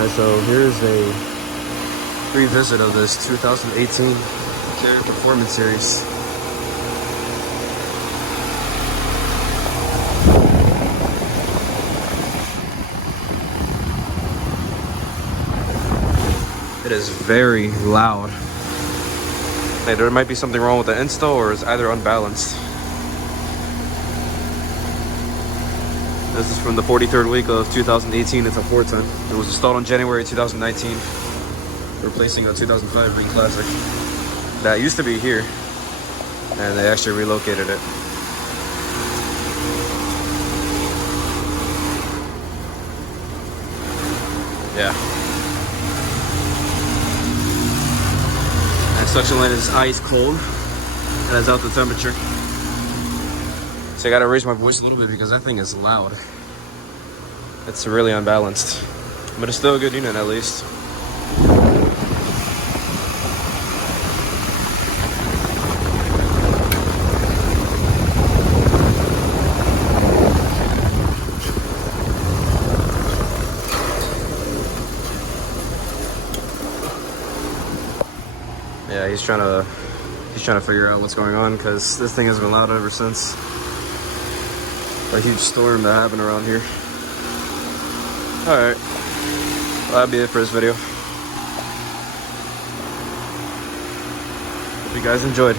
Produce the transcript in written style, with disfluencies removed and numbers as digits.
Alright, so here's a revisit of this 2018 Seer Performance Series. It is very loud. Hey, there might be something wrong with the install, or it's either unbalanced. This is from the 43rd week of 2018. It's a 410. It was installed in January 2019, replacing a 2005 Rheem Classic that used to be here, and they actually relocated it. Yeah. And suction line is ice cold. It has out the temperature. So I gotta raise my voice a little bit because that thing is loud. It's really unbalanced, but it's still a good unit at least. Yeah, he's trying to figure out what's going on because this thing has been loud ever since a huge storm that happened around here. Alright, well, that'll be it for this video. Hope you guys enjoyed.